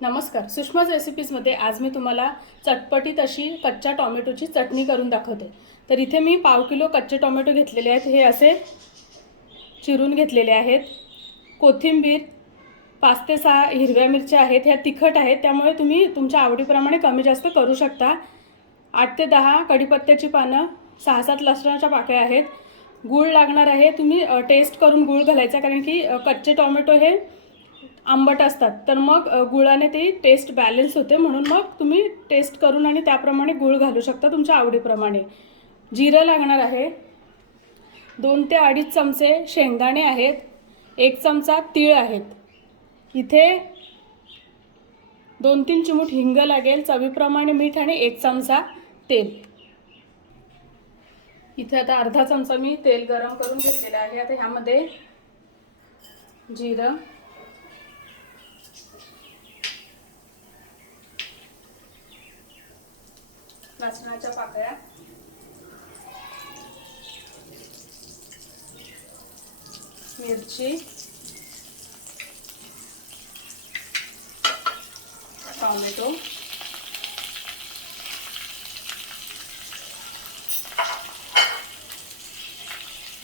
नमस्कार. सुषमाज रेसिपीजमध्ये आज मी तुम्हाला चटपटीत अशी कच्च्या टॉमॅटोची चटणी करून दाखवते. तर इथे मी पाव किलो कच्चे टोमॅटो घेतलेले आहेत. हे असे चिरून घेतलेले आहेत. कोथिंबीर पाच ते सहा हिरव्या मिरच्या आहेत. ह्या तिखट आहेत. त्यामुळे तुम्ही तुमच्या आवडीप्रमाणे कमी जास्त करू शकता. आठ ते दहा कढीपत्त्याची पानं सहा सात लसणाच्या पाकळ्या आहेत. गूळ लागणार आहे. तुम्ही टेस्ट करून गूळ घालायचा. कारण की कच्चे टोमॅटो हे आंबट असतात. तर मग गुळाने ती टेस्ट बॅलन्स होते. म्हणून मग तुम्ही टेस्ट करून आणि त्याप्रमाणे गूळ घालू शकता तुमच्या आवडीप्रमाणे. जिरं लागणार आहे. दोन ते अडीच चमचे शेंगदाणे आहेत. एक चमचा तीळ आहेत. इथे दोन तीन चिमूट हिंग लागेल चवीप्रमाणे मीठ आणि एक चमचा तेल. इथे आता अर्धा चमचा मी तेल गरम करून घेतलेलं आहे. आता ह्यामध्ये जिरं लसणाच्या पाकळ्या. मिरची. टॉमॅटो.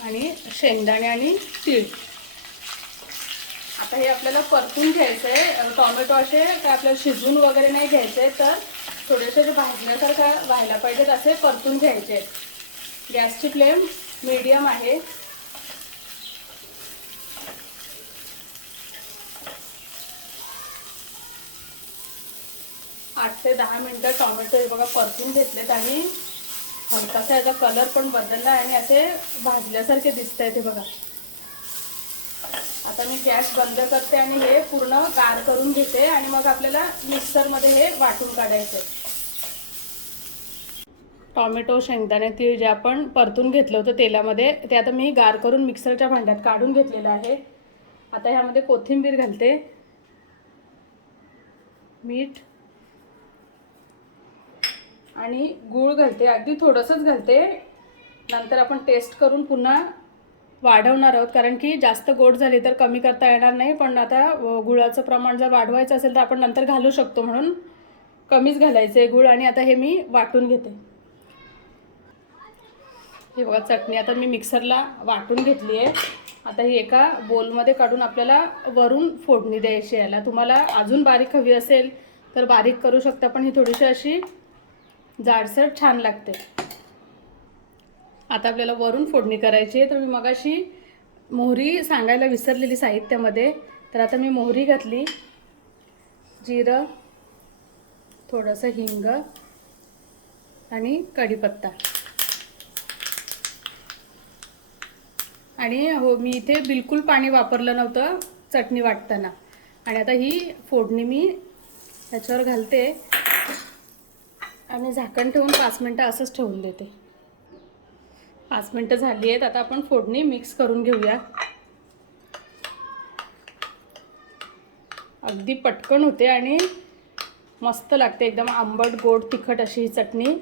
आणि शेंगदाणे आणि तीळ. आता हे आपल्याला परतून घ्यायचं आहे टॉमॅटो असे काय आपल्याला शिजवून वगैरे नाही घ्यायचे तर थोडेसे जे व्हायला पाहिजेत असे परतून घ्यायचे आहेत. गॅसची फ्लेम मीडियम आहे. आठ ते दहा मिनटं टॉमॅटो हे बघा परतून घेतलेत आणि हलकासा याचा कलर पण बदलला आणि असे भाजल्यासारखे दिसत आहे ते बघा. आता मी गॅस बंद करते आणि हे पूर्ण गार करून घेते आणि मग आपल्याला मिक्सरमध्ये हे वाटून काढायचं टॉमॅटो शेंगदाणे तीळ जे आपण परतून घेतलं होतं तेलामध्ये ते आता मी गार करून मिक्सरच्या भांड्यात काढून घेतलेलं आहे. आता ह्यामध्ये कोथिंबीर घालते. मीठ. आणि गूळ घालते. अगदी थोडंसंच घालते. नंतर आपण टेस्ट करून पुन्हा वाढवणार आहोत. कारण की जास्त गोड झाली तर कमी करता येणार नाही. पण आता गुळाचं प्रमाण जर वाढवायचं असेल तर आपण नंतर घालू शकतो म्हणून कमीच घालायचं आहे गुळ. आणि आता हे मी वाटून घेते. हे बघा चटणी आता मी मिक्सरला वाटून घेतली आहे. आता ही एका बोलमध्ये काढून आपल्याला वरून फोडणी द्यायची याला. तुम्हाला अजून बारीक हवी असेल तर बारीक करू शकता पण ही थोडीशी अशी जाडसर छान लागते. आता आपल्याला वरून फोडणी करायची आहे. तर मी मगाशी मोहरी सांगायला विसरलेली साहित्यामध्ये. तर आता मी मोहरी घातली. जिरं थोडंसं हिंग आणि कढीपत्ता. आणि हो मी इथे बिलकुल पाणी वापरलं नव्हतं चटणी वाटताना. आणि आता ही फोडणी मी त्याच्यावर घालते. आणि झाकण ठेवून पाच मिनटं असंच ठेवून देते. पाच मिनटं झाली आहेत. आता आपण फोडणी मिक्स करून घेऊया अगदी पटकन होते आणि मस्त लागते. एकदम आंबट गोड तिखट अशी ही चटणी.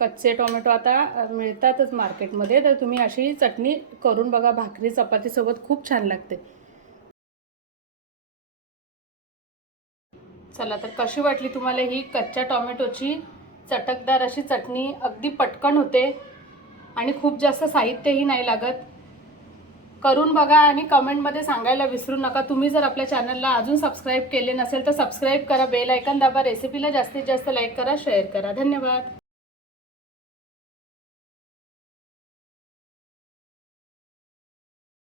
कच्चे टोमॅटो आता मिळतातच मार्केटमध्ये. तर तुम्ही अशी चटणी करून बघा. भाकरी चपातीसोबत खूप छान लागते. चला तर कशी वाटली तुम्हाला ही कच्च्या टोमॅटोची? चटकदार अशी चटणी अगदी पटकन होते आणि खूप जास्त साहित्यही नाही लागत. करून बघा आणि कमेंटमध्ये सांगायला विसरू नका. तुम्ही जर आपल्या चॅनलला अजून सबस्क्राईब केले नसेल तर सबस्क्राईब करा. बेल ऐकन दाबा. रेसिपीला जास्तीत जास्त लाईक करा शेअर करा. धन्यवाद.